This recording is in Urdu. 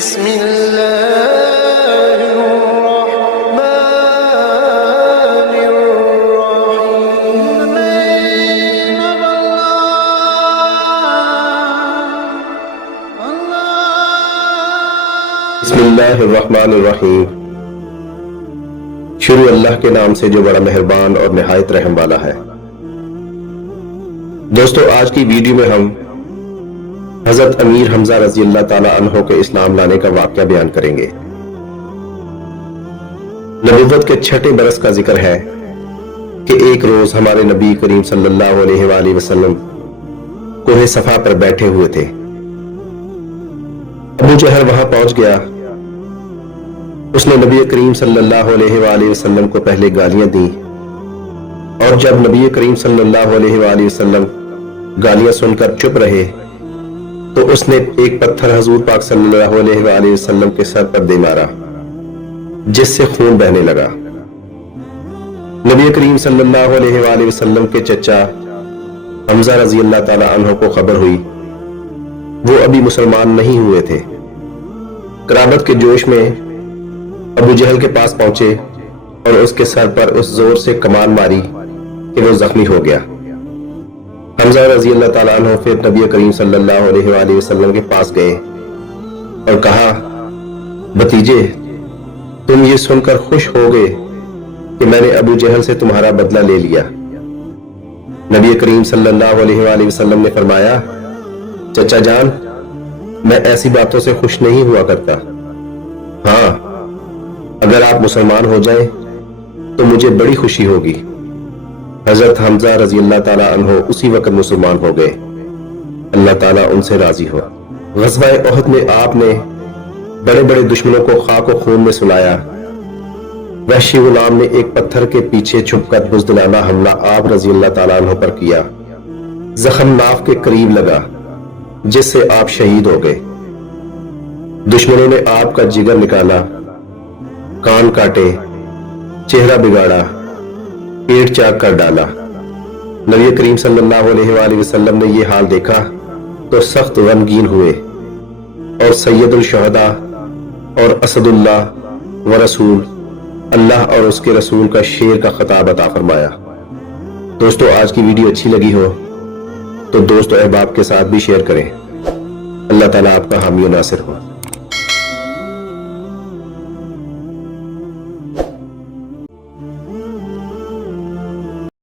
بسم الله الرحمن الرحيم. بسم اللہ الرحمن الرحیم. شروع اللہ کے نام سے جو بڑا مہربان اور نہایت رحم والا ہے. دوستو، آج کی ویڈیو میں ہم حضرت امیر حمزہ رضی اللہ تعالی عنہ کے اسلام لانے کا واقعہ بیان کریں گے. نبوت کے 6 برس کا ذکر ہے کہ ایک روز ہمارے نبی کریم صلی اللہ علیہ وآلہ وسلم کوہ صفا پر بیٹھے ہوئے تھے. ابو جہل وہاں پہنچ گیا. اس نے نبی کریم صلی اللہ علیہ وآلہ وسلم کو پہلے گالیاں دیں، اور جب نبی کریم صلی اللہ علیہ وآلہ وسلم گالیاں سن کر چپ رہے تو اس نے ایک پتھر حضور پاک صلی اللہ علیہ وآلہ وسلم کے سر پر دے مارا، جس سے خون بہنے لگا. نبی کریم صلی اللہ علیہ وآلہ وسلم کے چچا حمزہ رضی اللہ تعالی عنہ کو خبر ہوئی. وہ ابھی مسلمان نہیں ہوئے تھے. قرابت کے جوش میں ابو جہل کے پاس پہنچے اور اس کے سر پر اس زور سے کمان ماری کہ وہ زخمی ہو گیا. حمزہ رضی اللہ تعالیٰ عنہ پھر نبی کریم صلی اللہ علیہ وآلہ وسلم کے پاس گئے اور کہا، بھتیجے، تم یہ سن کر خوش ہو گئے کہ میں نے ابو جہل سے تمہارا بدلہ لے لیا. نبی کریم صلی اللہ علیہ وآلہ وسلم نے فرمایا، چچا جان، میں ایسی باتوں سے خوش نہیں ہوا کرتا. ہاں، اگر آپ مسلمان ہو جائیں تو مجھے بڑی خوشی ہوگی. حضرت حمزہ رضی اللہ تعالیٰ عنہ اسی وقت مسلمان ہو گئے. اللہ تعالیٰ ان سے راضی ہو. غزوہ احد میں آپ نے بڑے بڑے دشمنوں کو خاک و خون میں سلایا. وحشی غلام نے ایک پتھر کے پیچھے چھپ کر بزدلانہ حملہ آپ رضی اللہ تعالیٰ عنہ پر کیا. زخم ناف کے قریب لگا، جس سے آپ شہید ہو گئے. دشمنوں نے آپ کا جگر نکالا، کان کاٹے، چہرہ بگاڑا، پیٹ چاک کر ڈالا. نبی کریم صلی اللہ علیہ وآلہ وسلم نے یہ حال دیکھا تو سخت غمگین ہوئے اور سید الشہداء اور اسد اللہ و رسول اللہ اور اس کے رسول کا شیر کا خطاب عطا فرمایا. دوستو، آج کی ویڈیو اچھی لگی ہو تو دوست و احباب کے ساتھ بھی شیئر کریں. اللہ تعالیٰ آپ کا حامی و ناصر ہو.